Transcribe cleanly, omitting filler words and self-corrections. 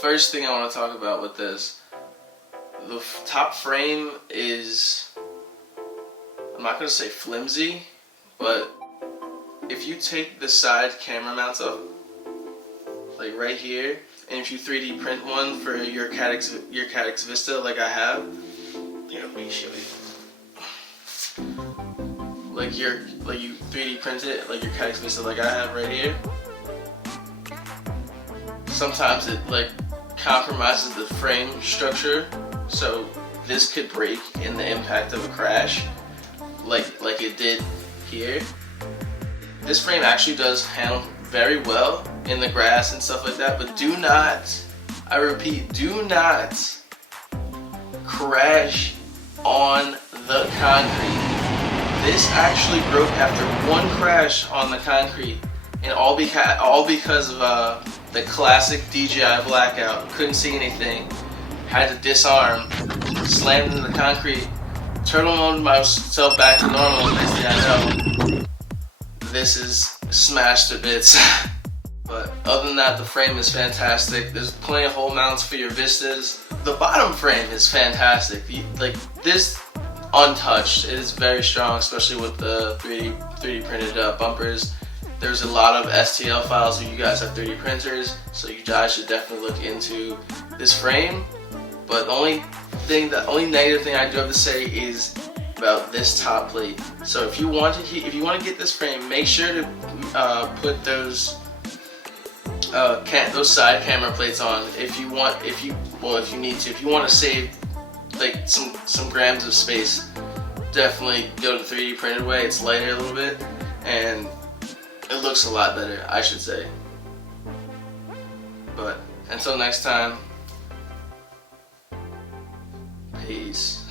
first thing I want to talk about with this, the top frame is, I'm not going to say flimsy, but if you take the side camera mounts up, like right here, and if you 3D print one for your Caddx Vista like I have, here, let me show you. Like you 3D print it like your Caddx Vista like I have right here. Sometimes it like compromises the frame structure, so this could break in the impact of a crash, like it did here. This frame actually does handle very well in the grass and stuff like that, but do not, I repeat, do not crash on the concrete. This actually broke after one crash on the concrete, and all because of the classic DJI blackout. Couldn't see anything, had to disarm, slammed into the concrete, turtle mode myself back to normal. Next thing I know, this is smashed to bits. But other than that, the frame is fantastic. There's plenty of hole mounts for your Vistas. The bottom frame is fantastic. Like this, untouched. It is very strong, especially with the 3D printed bumpers. There's a lot of STL files if you guys have 3D printers, so you guys should definitely look into this frame. But the only negative thing I do have to say is about this top plate. So if you want to get this frame, make sure to put those side camera plates on if you need to. If you want to save like some grams of space, definitely go to the 3D printed way. It's lighter a little bit and it looks a lot better, I should say. But until next time, peace.